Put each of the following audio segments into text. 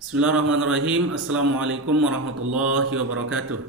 Bismillahirrahmanirrahim. Assalamualaikum warahmatullahi wabarakatuh.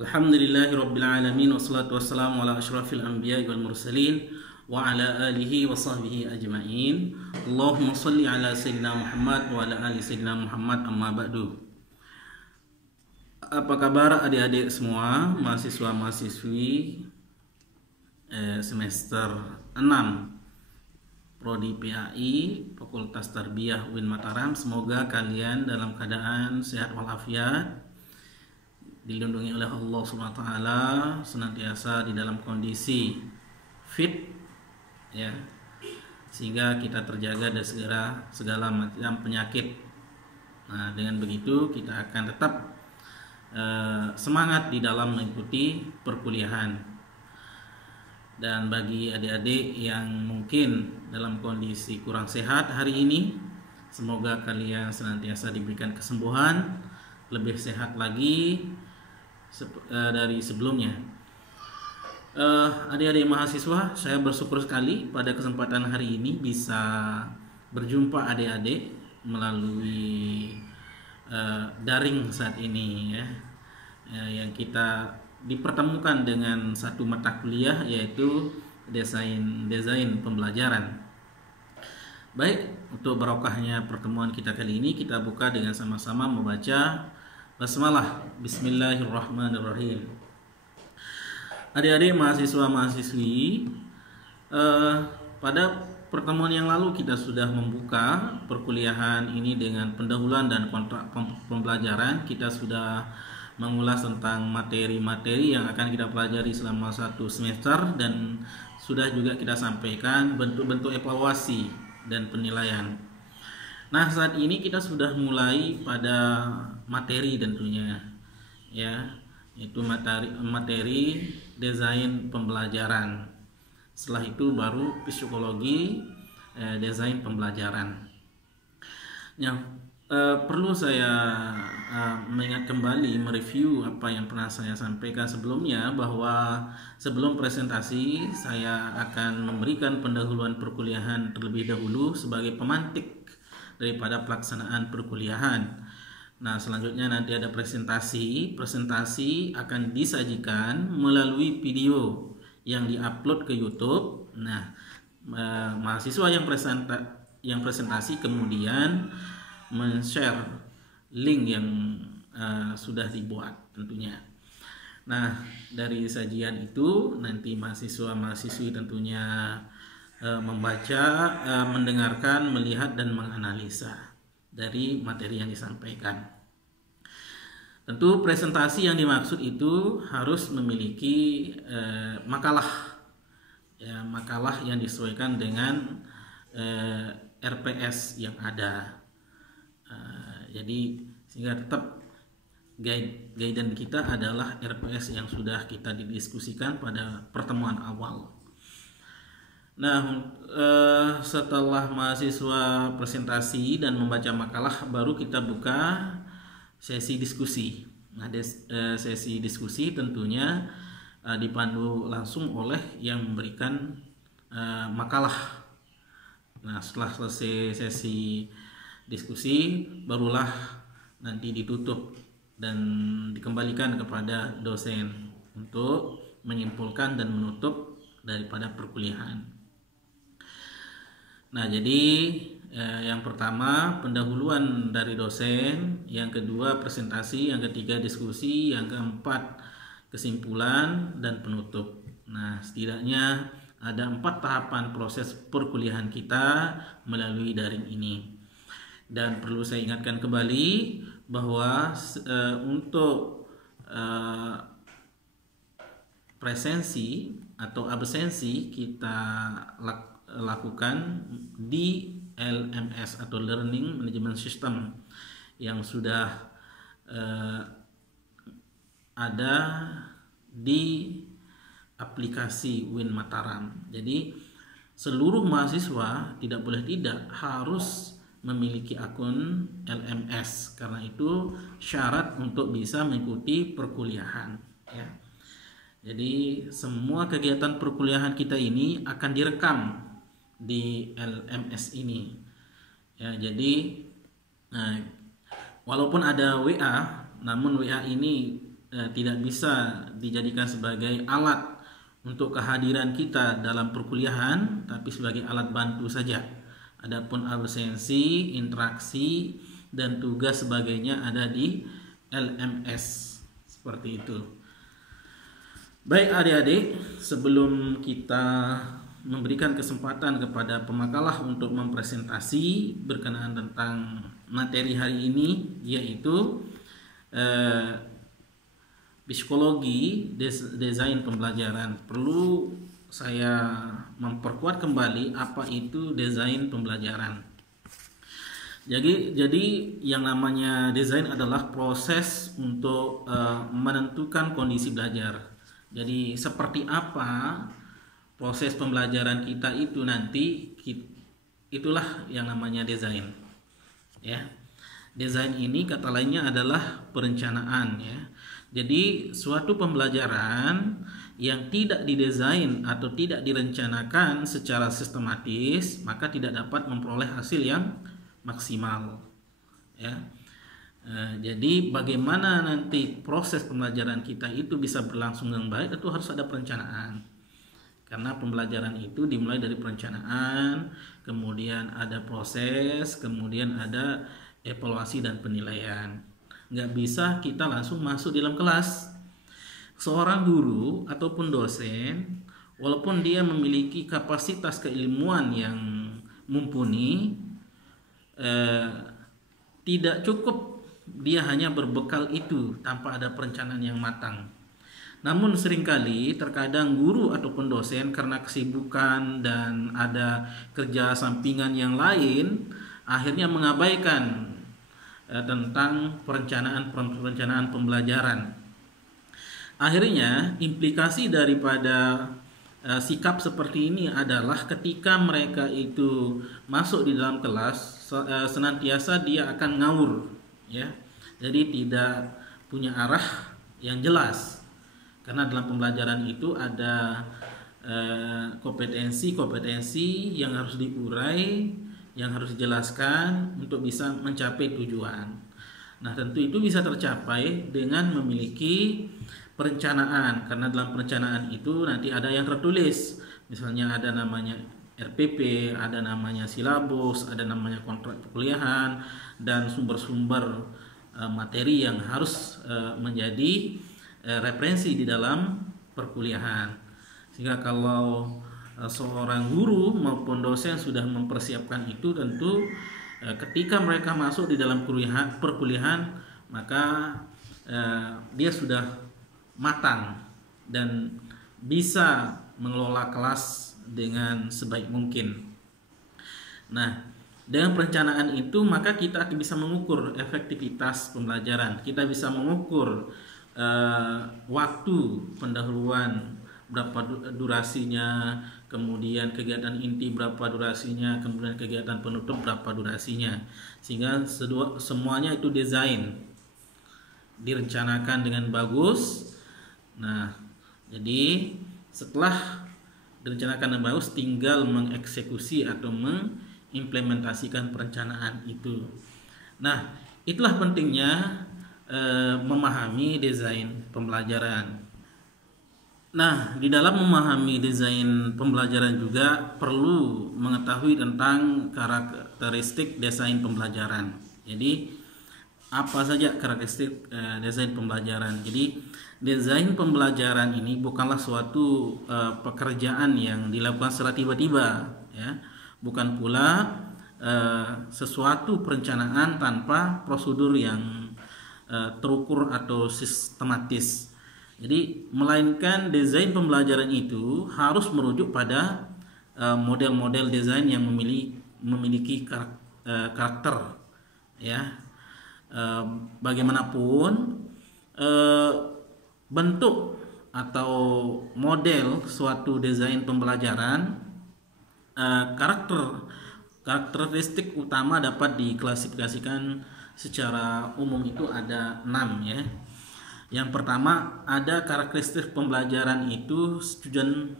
Alhamdulillahirabbil alamin wassalatu wassalamu ala asyrafil anbiya'i wal mursalin wa ala alihi wa sahbihi ajmain. Allahumma shalli ala sayyidina Muhammad wa ala ali sayyidina Muhammad, amma ba'du. Apa kabar adik-adik semua, mahasiswa-mahasiswi semester 6 Prodi PAI Fakultas Tarbiyah UIN Mataram? Semoga kalian dalam keadaan sehat walafiat, dilindungi oleh Allah Subhanahu wa taala, senantiasa di dalam kondisi fit ya, sehingga kita terjaga dari segala macam penyakit. Nah, dengan begitu kita akan tetap semangat di dalam mengikuti perkuliahan. Dan bagi adik-adik yang mungkin dalam kondisi kurang sehat hari ini, semoga kalian senantiasa diberikan kesembuhan, lebih sehat lagi dari sebelumnya. Adik-adik mahasiswa, saya bersyukur sekali pada kesempatan hari ini bisa berjumpa adik-adik melalui daring saat ini ya, yang kita dipertemukan dengan satu mata kuliah, yaitu desain pembelajaran. Baik, untuk barokahnya pertemuan kita kali ini, kita buka dengan sama-sama membaca basmalah. Bismillahirrahmanirrahim. Adik-adik mahasiswa-mahasiswi, pada pertemuan yang lalu kita sudah membuka perkuliahan ini dengan pendahuluan dan kontrak pembelajaran. Kita sudah mengulas tentang materi-materi yang akan kita pelajari selama satu semester, dan sudah juga kita sampaikan bentuk-bentuk evaluasi dan penilaian. Nah, saat ini kita sudah mulai pada materi tentunya ya, yaitu materi desain pembelajaran. Setelah itu baru psikologi desain pembelajaran. Perlu saya mengingat kembali, mereview apa yang pernah saya sampaikan sebelumnya, bahwa sebelum presentasi saya akan memberikan pendahuluan perkuliahan terlebih dahulu sebagai pemantik daripada pelaksanaan perkuliahan. Nah, selanjutnya nanti ada presentasi akan disajikan melalui video yang diupload ke YouTube. Nah, mahasiswa yang presentasi kemudian men-share link yang sudah dibuat tentunya. Nah, dari sajian itu nanti mahasiswa-mahasiswi tentunya membaca, mendengarkan, melihat, dan menganalisa dari materi yang disampaikan. Tentu presentasi yang dimaksud itu harus memiliki makalah yang disesuaikan dengan RPS yang ada. Jadi sehingga tetap guidance kita adalah RPS yang sudah kita didiskusikan pada pertemuan awal. Nah, setelah mahasiswa presentasi dan membaca makalah, baru kita buka sesi diskusi. Nah, sesi diskusi tentunya dipandu langsung oleh yang memberikan makalah. Nah, setelah selesai sesi diskusi, barulah nanti ditutup dan dikembalikan kepada dosen untuk menyimpulkan dan menutup daripada perkuliahan. Nah, jadi yang pertama pendahuluan dari dosen, yang kedua presentasi, yang ketiga diskusi, yang keempat kesimpulan dan penutup. Nah, setidaknya ada 4 tahapan proses perkuliahan kita melalui daring ini. Dan perlu saya ingatkan kembali bahwa untuk presensi atau absensi kita lakukan di LMS atau Learning Management System yang sudah ada di aplikasi UIN Mataram. Jadi seluruh mahasiswa tidak boleh tidak harus memiliki akun LMS, karena itu syarat untuk bisa mengikuti perkuliahan ya. Jadi semua kegiatan perkuliahan kita ini akan direkam di LMS ini ya. Jadi walaupun ada WA, namun WA ini tidak bisa dijadikan sebagai alat untuk kehadiran kita dalam perkuliahan, tapi sebagai alat bantu saja. Adapun absensi, interaksi, dan tugas sebagainya ada di LMS. Seperti itu. Baik adik-adik, sebelum kita memberikan kesempatan kepada pemakalah untuk mempresentasi berkenaan tentang materi hari ini, yaitu psikologi desain pembelajaran. Perlu saya memperkuat kembali apa itu desain pembelajaran. Jadi yang namanya desain adalah proses untuk menentukan kondisi belajar. Jadi seperti apa proses pembelajaran kita itu nanti, itulah yang namanya desain. Ya. Desain ini kata lainnya adalah perencanaan, ya. Jadi suatu pembelajaran yang tidak didesain atau tidak direncanakan secara sistematis, maka tidak dapat memperoleh hasil yang maksimal, ya. Jadi bagaimana nanti proses pembelajaran kita itu bisa berlangsung dengan baik, itu harus ada perencanaan. Karena pembelajaran itu dimulai dari perencanaan, kemudian ada proses, kemudian ada evaluasi dan penilaian. Nggak bisa kita langsung masuk dalam kelas. Seorang guru ataupun dosen, walaupun dia memiliki kapasitas keilmuan yang mumpuni, tidak cukup dia hanya berbekal itu tanpa ada perencanaan yang matang. Namun seringkali terkadang guru ataupun dosen karena kesibukan dan ada kerja sampingan yang lain, akhirnya mengabaikan tentang perencanaan pembelajaran. Akhirnya implikasi daripada sikap seperti ini adalah ketika mereka itu masuk di dalam kelas, senantiasa dia akan ngawur, ya. Jadi tidak punya arah yang jelas. Karena dalam pembelajaran itu ada kompetensi yang harus diurai, yang harus dijelaskan untuk bisa mencapai tujuan. Nah, tentu itu bisa tercapai dengan memiliki perencanaan, karena dalam perencanaan itu nanti ada yang tertulis. Misalnya ada namanya RPP, ada namanya silabus, ada namanya kontrak perkuliahan, dan sumber-sumber materi yang harus menjadi referensi di dalam perkuliahan. Sehingga kalau seorang guru maupun dosen sudah mempersiapkan itu, tentu ketika mereka masuk di dalam perkuliahan, maka dia sudah matang dan bisa mengelola kelas dengan sebaik mungkin. Nah, dengan perencanaan itu maka kita akan bisa mengukur efektivitas pembelajaran. Kita bisa mengukur waktu pendahuluan berapa durasinya, kemudian kegiatan inti berapa durasinya, kemudian kegiatan penutup berapa durasinya, sehingga semuanya itu desain, direncanakan dengan bagus. Nah, jadi setelah direncanakan dengan bagus, tinggal mengeksekusi atau mengimplementasikan perencanaan itu. Nah, itulah pentingnya memahami desain pembelajaran. Nah, di dalam memahami desain pembelajaran juga perlu mengetahui tentang karakteristik desain pembelajaran. Jadi, apa saja karakteristik desain pembelajaran? Jadi, desain pembelajaran ini bukanlah suatu pekerjaan yang dilakukan secara tiba-tiba, ya. Bukan pula sesuatu perencanaan tanpa prosedur yang terukur atau sistematis. Jadi, melainkan desain pembelajaran itu harus merujuk pada model-model desain yang memiliki karakter, ya. Bagaimanapun bentuk atau model suatu desain pembelajaran, karakteristik utama dapat diklasifikasikan secara umum itu ada 6, ya. Yang pertama, ada karakteristik pembelajaran itu student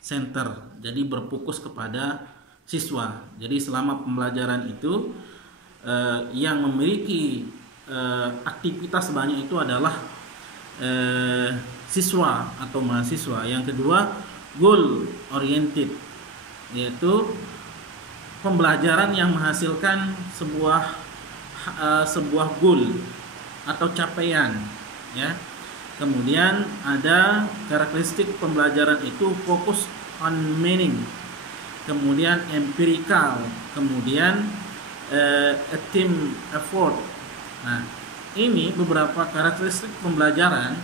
center, jadi berfokus kepada siswa. Jadi selama pembelajaran itu yang memiliki aktivitas banyak itu adalah siswa atau mahasiswa. Yang kedua, goal oriented, yaitu pembelajaran yang menghasilkan sebuah goal atau capaian, ya. Kemudian ada karakteristik pembelajaran itu fokus on meaning, kemudian empirical, kemudian a team effort. Nah, ini beberapa karakteristik pembelajaran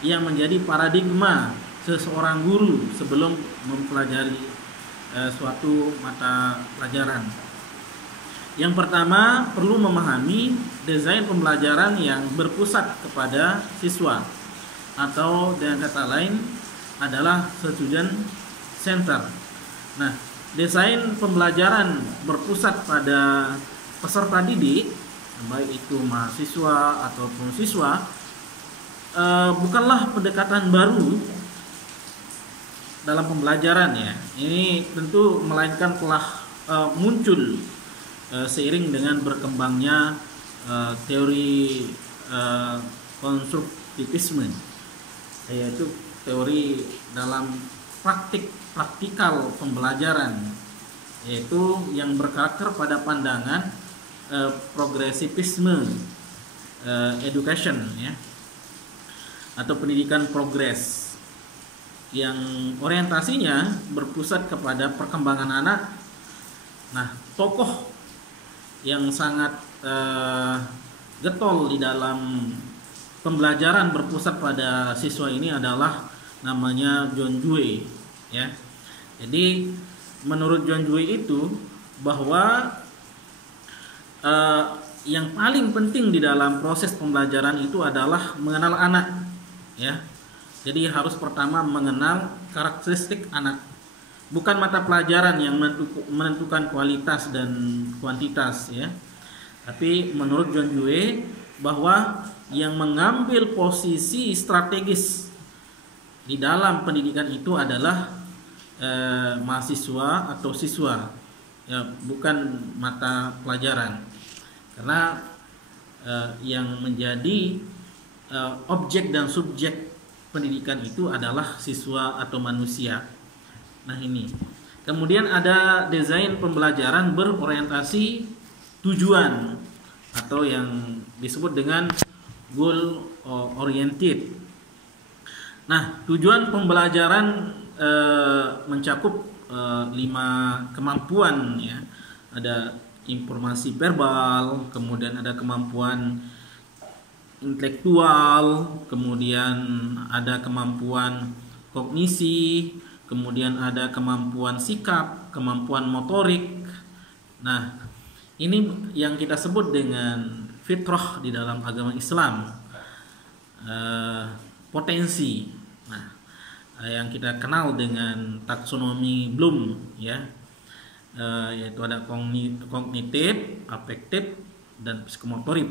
yang menjadi paradigma seseorang guru sebelum mempelajari suatu mata pelajaran. Yang pertama, perlu memahami desain pembelajaran yang berpusat kepada siswa, atau dengan kata lain adalah student center. Nah, desain pembelajaran berpusat pada peserta didik, baik itu mahasiswa ataupun siswa, bukanlah pendekatan baru dalam pembelajaran, ya. Ini tentu melainkan telah muncul seiring dengan berkembangnya teori konstruktivisme, yaitu teori dalam praktikal pembelajaran, yaitu yang berkarakter pada pandangan progresivisme education, ya, atau pendidikan progres, yang orientasinya berpusat kepada perkembangan anak. Nah, tokoh yang sangat getol di dalam pembelajaran berpusat pada siswa ini adalah namanya John Dewey, ya. Jadi menurut John Dewey itu bahwa yang paling penting di dalam proses pembelajaran itu adalah mengenal anak, ya. Jadi harus pertama mengenal karakteristik anak, bukan mata pelajaran yang menentukan kualitas dan kuantitas, ya. Tapi menurut John Dewey bahwa yang mengambil posisi strategis di dalam pendidikan itu adalah mahasiswa atau siswa, ya, bukan mata pelajaran. Karena yang menjadi objek dan subjek pendidikan itu adalah siswa atau manusia. Nah, ini. Kemudian ada desain pembelajaran berorientasi tujuan atau yang disebut dengan goal oriented. Nah, tujuan pembelajaran mencakup 5 kemampuan, ya. Ada informasi verbal, kemudian ada kemampuan intelektual, kemudian ada kemampuan kognisi, kemudian ada kemampuan sikap, kemampuan motorik. Nah, ini yang kita sebut dengan fitrah di dalam agama Islam, potensi. Nah, yang kita kenal dengan taksonomi Bloom, ya, yaitu ada kognitif, afektif, dan psikomotorik,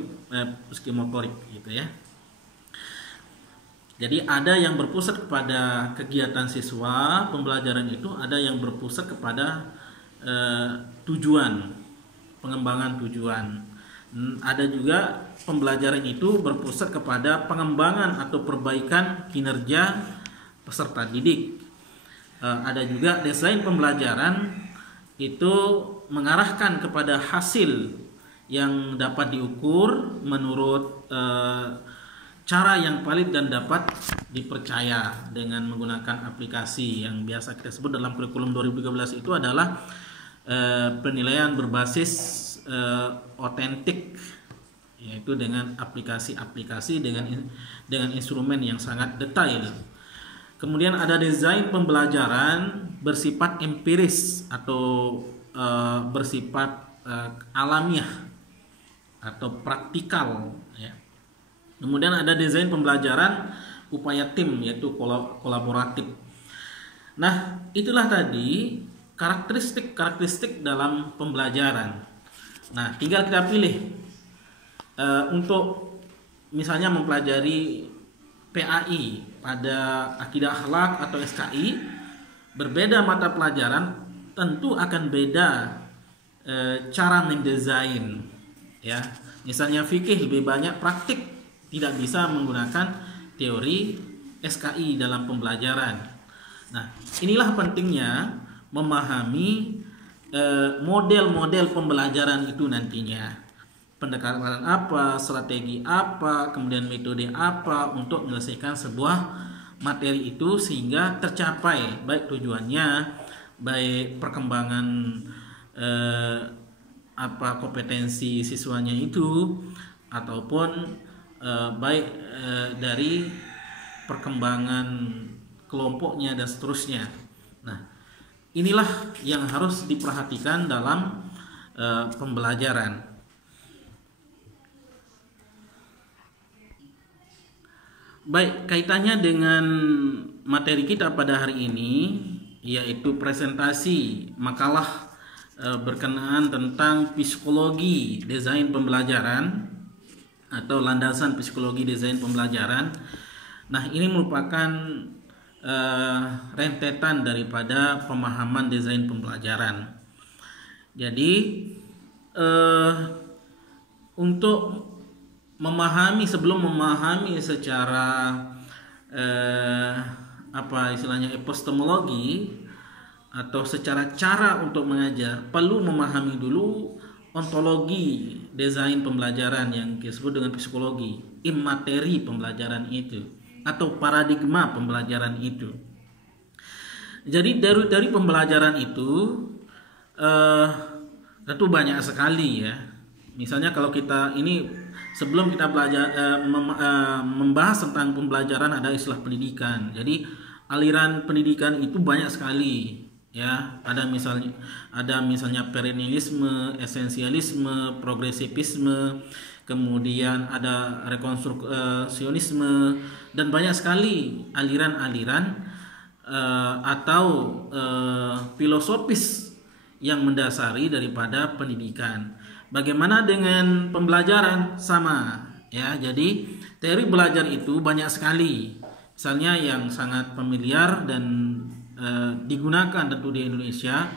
gitu, ya. Jadi ada yang berpusat kepada kegiatan siswa pembelajaran itu, ada yang berpusat kepada tujuan, pengembangan tujuan. Ada juga pembelajaran itu berpusat kepada pengembangan atau perbaikan kinerja peserta didik. Ada juga desain pembelajaran itu mengarahkan kepada hasil yang dapat diukur menurut cara yang valid dan dapat dipercaya dengan menggunakan aplikasi yang biasa kita sebut dalam kurikulum 2013 itu adalah penilaian berbasis otentik, yaitu dengan aplikasi-aplikasi dengan instrumen yang sangat detail. Kemudian ada desain pembelajaran bersifat empiris atau bersifat alamiah atau praktikal, ya. Kemudian ada desain pembelajaran upaya tim, yaitu kolaboratif. Nah, itulah tadi karakteristik dalam pembelajaran. Nah, tinggal kita pilih untuk misalnya mempelajari PAI pada akidah akhlak atau SKI, berbeda mata pelajaran, tentu akan beda cara mendesain, ya. Misalnya fikih lebih banyak praktik, tidak bisa menggunakan teori SKI dalam pembelajaran. Nah, inilah pentingnya memahami model-model pembelajaran itu nantinya. Pendekatan apa, strategi apa, kemudian metode apa untuk menyelesaikan sebuah materi itu sehingga tercapai baik tujuannya, baik perkembangan kompetensi siswanya itu, ataupun baik dari perkembangan kelompoknya dan seterusnya. Nah, inilah yang harus diperhatikan dalam pembelajaran. Baik, kaitannya dengan materi kita pada hari ini, yaitu presentasi makalah berkenaan tentang psikologi desain pembelajaran atau landasan psikologi desain pembelajaran. Nah, ini merupakan rentetan daripada pemahaman desain pembelajaran. Jadi untuk sebelum memahami secara epistemologi atau secara cara untuk mengajar, perlu memahami dulu ontologi desain pembelajaran yang disebut dengan psikologi, materi pembelajaran itu atau paradigma pembelajaran itu. Jadi dari pembelajaran itu tentu banyak sekali ya. Misalnya kalau kita ini sebelum kita belajar membahas tentang pembelajaran, ada istilah pendidikan. Jadi aliran pendidikan itu banyak sekali ya. Ada misalnya perennialisme, esensialisme, progresivisme, kemudian ada rekonstruksionisme, dan banyak sekali aliran-aliran atau filosofis yang mendasari daripada pendidikan. Bagaimana dengan pembelajaran? Sama ya. Jadi teori belajar itu banyak sekali. Misalnya yang sangat familiar dan digunakan tentu di Indonesia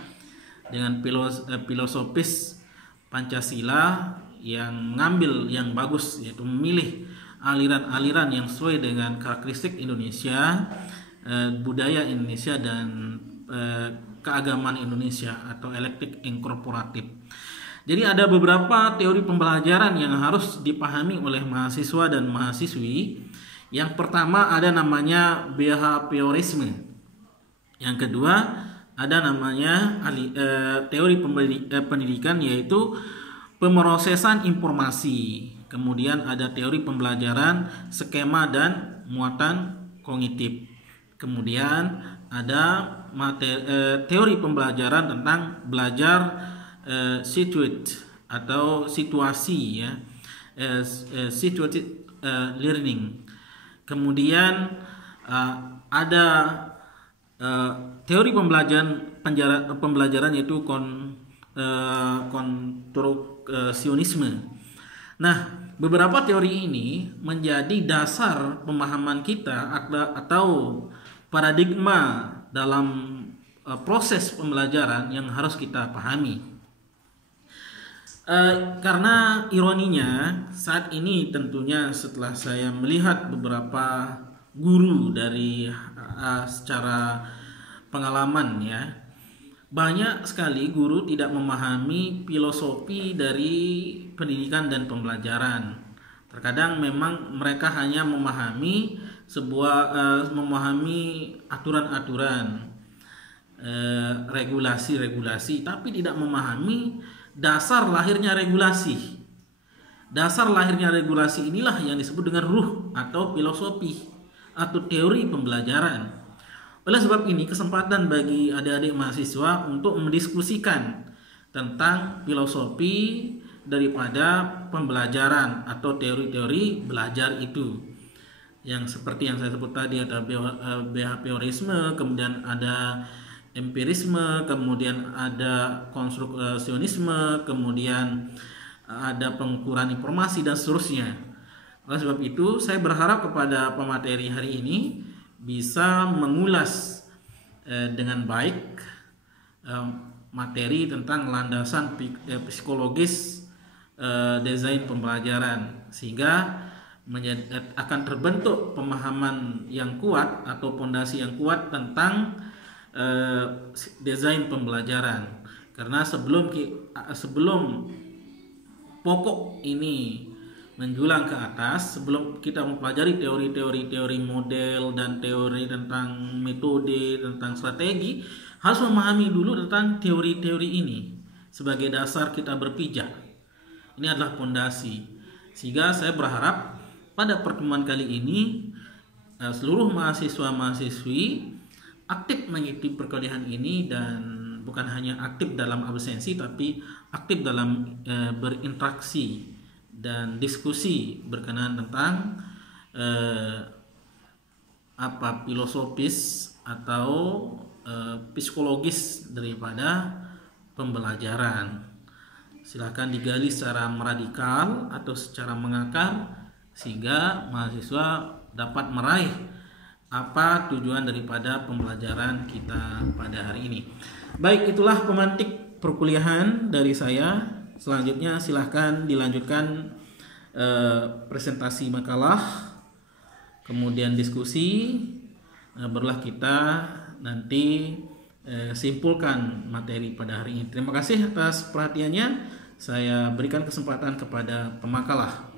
dengan filosofis Pancasila yang mengambil yang bagus, yaitu memilih aliran-aliran yang sesuai dengan karakteristik Indonesia, budaya Indonesia, dan keagamaan Indonesia atau eklektik inkorporatif. Jadi ada beberapa teori pembelajaran yang harus dipahami oleh mahasiswa dan mahasiswi. Yang pertama ada namanya behaviorisme. Yang kedua ada namanya teori pendidikan, yaitu pemrosesan informasi. Kemudian ada teori pembelajaran, skema dan muatan kognitif. Kemudian ada teori pembelajaran tentang belajar situate atau situasi ya, situated learning. Kemudian ada teori pembelajaran yaitu konstruksionisme. Nah, beberapa teori ini menjadi dasar pemahaman kita atau paradigma dalam proses pembelajaran yang harus kita pahami. Karena ironinya saat ini tentunya setelah saya melihat beberapa guru dari secara pengalaman ya, banyak sekali guru tidak memahami filosofi dari pendidikan dan pembelajaran. Terkadang memang mereka hanya memahami memahami aturan-aturan, regulasi-regulasi, tapi tidak memahami dasar lahirnya regulasi. Dasar lahirnya regulasi inilah yang disebut dengan ruh atau filosofi atau teori pembelajaran. Oleh sebab ini, kesempatan bagi adik-adik mahasiswa untuk mendiskusikan tentang filosofi daripada pembelajaran atau teori-teori belajar itu. Yang seperti yang saya sebut tadi, ada behaviorisme, kemudian ada empirisme, kemudian ada konstruksionisme, kemudian ada pengukuran informasi dan seterusnya. Oleh sebab itu, saya berharap kepada pemateri hari ini bisa mengulas dengan baik materi tentang landasan psikologis desain pembelajaran, sehingga akan terbentuk pemahaman yang kuat atau fondasi yang kuat tentang desain pembelajaran. Karena sebelum pokok ini menjulang ke atas, sebelum kita mempelajari teori model dan teori tentang metode, tentang strategi, harus memahami dulu tentang teori-teori ini sebagai dasar kita berpijak. Ini adalah fondasi. Sehingga saya berharap pada pertemuan kali ini seluruh mahasiswa-mahasiswi aktif mengikuti perkuliahan ini, dan bukan hanya aktif dalam absensi tapi aktif dalam berinteraksi dan diskusi berkenaan tentang filosofis atau psikologis daripada pembelajaran. Silakan digali secara meradikal atau secara mengakar, sehingga mahasiswa dapat meraih apa tujuan daripada pembelajaran kita pada hari ini. Baik, itulah pemantik perkuliahan dari saya. Selanjutnya silahkan dilanjutkan presentasi makalah, kemudian diskusi, barulah kita nanti simpulkan materi pada hari ini. Terima kasih atas perhatiannya. Saya berikan kesempatan kepada pemakalah.